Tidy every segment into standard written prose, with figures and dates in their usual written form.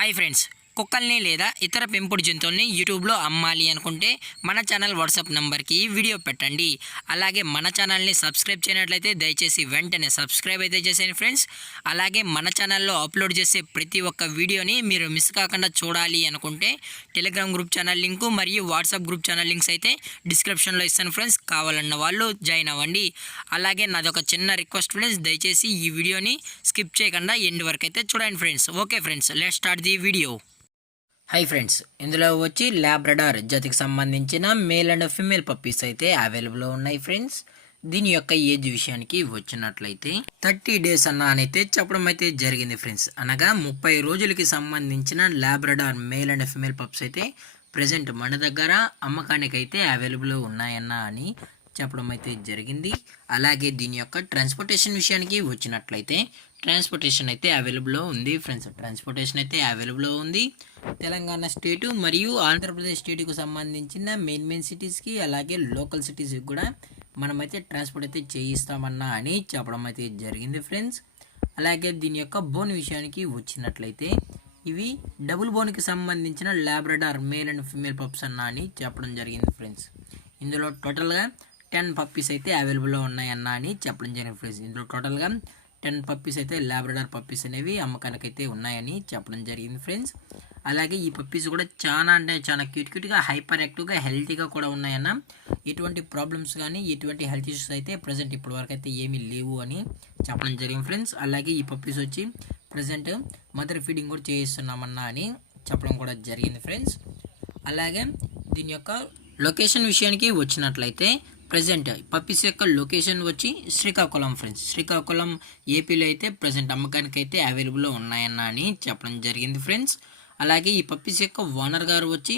Hi friends, కుక్కల్ని లేదా ఇతర పెంపుడు జంతువుల్ని యూట్యూబ్లో అమ్మాలి అనుకుంటే మన ఛానల్ వాట్సాప్ నెంబర్కి వీడియో పెట్టండి. అలాగే మన ఛానల్ని సబ్స్క్రైబ్ చేయనట్లయితే దయచేసి వెంటనే సబ్స్క్రైబ్ అయితే చేసేయండి ఫ్రెండ్స్. అలాగే మన ఛానల్లో అప్లోడ్ చేసే ప్రతి ఒక్క వీడియోని మీరు మిస్ కాకుండా చూడాలి అనుకుంటే టెలిగ్రామ్ గ్రూప్ ఛానల్ లింకు మరియు వాట్సాప్ గ్రూప్ ఛానల్ లింక్స్ అయితే డిస్క్రిప్షన్లో ఇస్తాను ఫ్రెండ్స్. కావాలన్న వాళ్ళు జాయిన్ అవ్వండి. అలాగే నాదొక చిన్న రిక్వెస్ట్ ఫ్రెండ్స్, దయచేసి ఈ వీడియోని స్కిప్ చేయకుండా ఎండ్ వరకు అయితే చూడండి friends. Okay friends, let's start the video. Hi friends, ఇందులో వచ్చి ల్యాబ్రడార్ జాతికి సంబంధించిన మేల్ అండ్ ఫిమేల్ పప్పీస్ అయితే అవైలబుల్లో ఉన్నాయి ఫ్రెండ్స్. దీని యొక్క ఏజ్ విషయానికి వచ్చినట్లయితే 30 days అయితే చెప్పడం అయితే జరిగింది ఫ్రెండ్స్. అనగా 30 రోజులకి సంబంధించిన Labrador male and female pups అయితే ప్రజెంట్ మన దగ్గర అమ్మకానికి అయితే అవైలబుల్లో ఉన్నాయన్నా అని చెప్పడం అయితే జరిగింది. అలాగే దీని యొక్క ట్రాన్స్పోర్టేషన్ విషయానికి వచ్చినట్లయితే ట్రాన్స్పోర్టేషన్ అయితే అవైలబుల్లో ఉంది ఫ్రెండ్స్. ట్రాన్స్పోర్టేషన్ అయితే అవైలబుల్లో ఉంది. తెలంగాణ స్టేటు మరియు ఆంధ్రప్రదేశ్ స్టేట్కు సంబంధించిన మెయిన్ సిటీస్కి అలాగే లోకల్ సిటీస్కి కూడా మనమైతే ట్రాన్స్పోర్ట్ అయితే చేయిస్తామన్నా అని చెప్పడం అయితే జరిగింది ఫ్రెండ్స్. అలాగే దీని యొక్క బోన్ విషయానికి వచ్చినట్లయితే ఇవి డబుల్ బోన్కి సంబంధించిన Labrador male and female pups అన్నా అని చెప్పడం జరిగింది ఫ్రెండ్స్. ఇందులో టోటల్గా 10 పప్పీస్ అయితే అవైలబుల్లో ఉన్నాయన్నా అని చెప్పడం జరిగింది ఫ్రెండ్స్. ఇందులో టోటల్గా 10 పప్పీస్ అయితే ల్యాబ్రడార్ పప్పీస్ అనేవి అమ్మకానికి అయితే ఉన్నాయని చెప్పడం జరిగింది ఫ్రెండ్స్. అలాగే ఈ పప్పీస్ కూడా చాలా క్యూట్గా హైపర్ యాక్టివ్గా హెల్తీగా కూడా ఉన్నాయన్న. ఎటువంటి ప్రాబ్లమ్స్ కానీ ఎటువంటి హెల్త్ ఇష్యూస్ అయితే ప్రజెంట్ ఇప్పటి వరకు అయితే ఏమీ లేవు అని చెప్పడం జరిగింది ఫ్రెండ్స్. అలాగే ఈ పప్పీస్ వచ్చి ప్రజెంట్ మదర్ ఫీడింగ్ కూడా చేయిస్తున్నామన్నా అని చెప్పడం కూడా జరిగింది ఫ్రెండ్స్. అలాగే దీని యొక్క లొకేషన్ విషయానికి వచ్చినట్లయితే ప్రజెంట్ పప్పీస్ యొక్క లొకేషన్ వచ్చి శ్రీకాకుళం ఫ్రెండ్స్. శ్రీకాకుళం ఏపీలో అయితే ప్రజెంట్ అమ్మకానికి అయితే అవైలబుల్లో ఉన్నాయన్న అని చెప్పడం జరిగింది ఫ్రెండ్స్. అలాగే ఈ పప్పీస్ యొక్క ఓనర్ గారు వచ్చి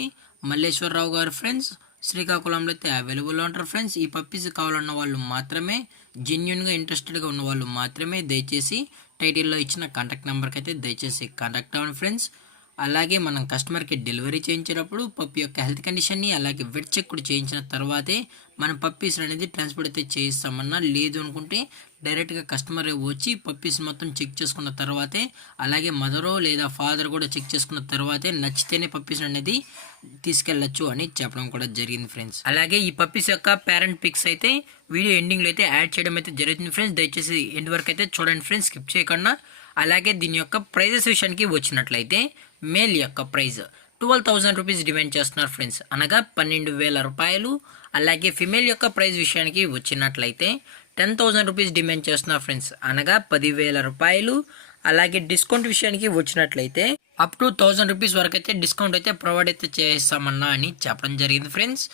మల్లేశ్వరరావు గారు ఫ్రెండ్స్. శ్రీకాకుళంలో అయితే అవైలబుల్లో ఉంటారు ఫ్రెండ్స్. ఈ పప్పీస్ కావాలన్న వాళ్ళు మాత్రమే, జెన్యున్గా ఇంట్రెస్టెడ్గా ఉన్న వాళ్ళు మాత్రమే దయచేసి టైటిల్లో ఇచ్చిన కాంటాక్ట్ నెంబర్కి అయితే దయచేసి కాంటాక్ట్ అవ్వండి ఫ్రెండ్స్. అలాగే మనం కస్టమర్కి డెలివరీ చేయించేటప్పుడు పప్పి యొక్క హెల్త్ కండిషన్ని అలాగే వెట్ చెక్ కూడా చేయించిన తర్వాతే మనం పప్పీస్ అనేది ట్రాన్స్పోర్ట్ అయితే చేయిస్తామన్నా. లేదు అనుకుంటే డైరెక్ట్గా కస్టమర్ వచ్చి పప్పీస్ మొత్తం చెక్ చేసుకున్న తర్వాతే, అలాగే మదరో లేదా ఫాదర్ కూడా చెక్ చేసుకున్న తర్వాతే నచ్చితేనే పప్పీస్ అనేది తీసుకెళ్ళచ్చు అని చెప్పడం కూడా జరిగింది ఫ్రెండ్స్. అలాగే ఈ పప్పీస్ యొక్క పేరెంట్ పిక్స్ అయితే వీడియో ఎండింగ్లో అయితే యాడ్ చేయడం అయితే జరుగుతుంది ఫ్రెండ్స్. దయచేసి ఎండ్ వరకు అయితే చూడండి ఫ్రెండ్స్, స్కిప్ చేయకుండా. అలాగే దీని యొక్క ప్రైజెస్ విషయానికి వచ్చినట్లయితే మేల్ యొక్క ప్రైజ్ 12,000 రూపీస్ డిమాండ్ చేస్తున్నారు ఫ్రెండ్స్, అనగా 12,000 రూపాయలు. అలాగే ఫిమేల్ యొక్క ప్రైజ్ విషయానికి వచ్చినట్లయితే 10,000 రూపీస్ డిమాండ్ చేస్తున్నారు ఫ్రెండ్స్, అనగా 10,000 రూపాయలు. అలాగే డిస్కౌంట్ విషయానికి వచ్చినట్లయితే అప్ టు 1,000 రూపీస్ వరకు అయితే డిస్కౌంట్ అయితే ప్రొవైడ్ అయితే చేస్తామన్నా అని చెప్పడం జరిగింది ఫ్రెండ్స్.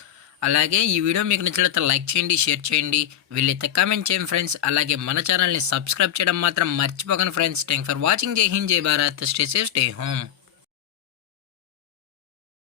అలాగే ఈ వీడియో మీకు నచ్చినట్లయితే లైక్ చేయండి, షేర్ చేయండి, వీళ్ళైతే కామెంట్ చేయండి ఫ్రెండ్స్. అలాగే మన ఛానల్ని సబ్స్క్రైబ్ చేయడం మాత్రం మర్చిపోకండి ఫ్రెండ్స్. Thank for watching. జై హింద్, జై Bharat, stay safe, stay home.